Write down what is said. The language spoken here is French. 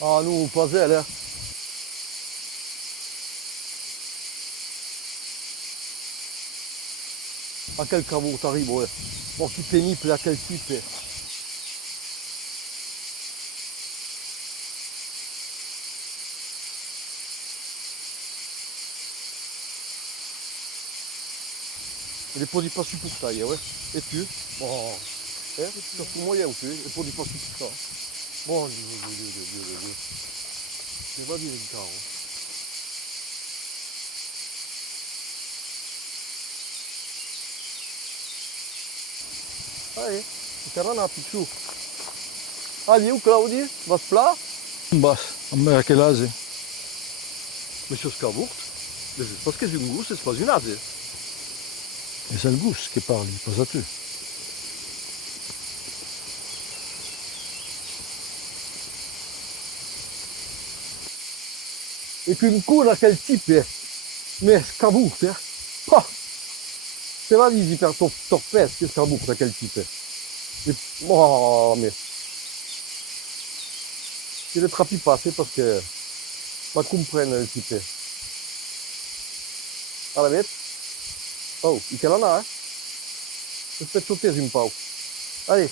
Ah, nous, pas elle, hein. À quel caveau t'arrives, ouais. Bon, qui pénible, à quel type, hein. Il est pas dit pas su pour ça, ouais. Et tu? Bon, hein, surtout moyen, tu es, et pas dit pas su pour ça. Bon, c'est pas bien, le carreau. Allez, c'est un pichou. Allez, où Claudie? Was plat? Bah, mais à quel âge? Mais sur ce caveau, c'est parce que c'est une gousse, c'est pas une ase. Et c'est le goût qui parle, pas à tu. Et qu'une cour à quel type, hein. Mais ce caveau, hein. Ah, c'est pas dit, faire torpède, ce caveau, à quel type, hein. Et, oh, mais, il est trapi passé parce que, pas comprendre le type, hein. À la bête. Oh, il y en a, hein. Je peux te sauter une pau. Allez.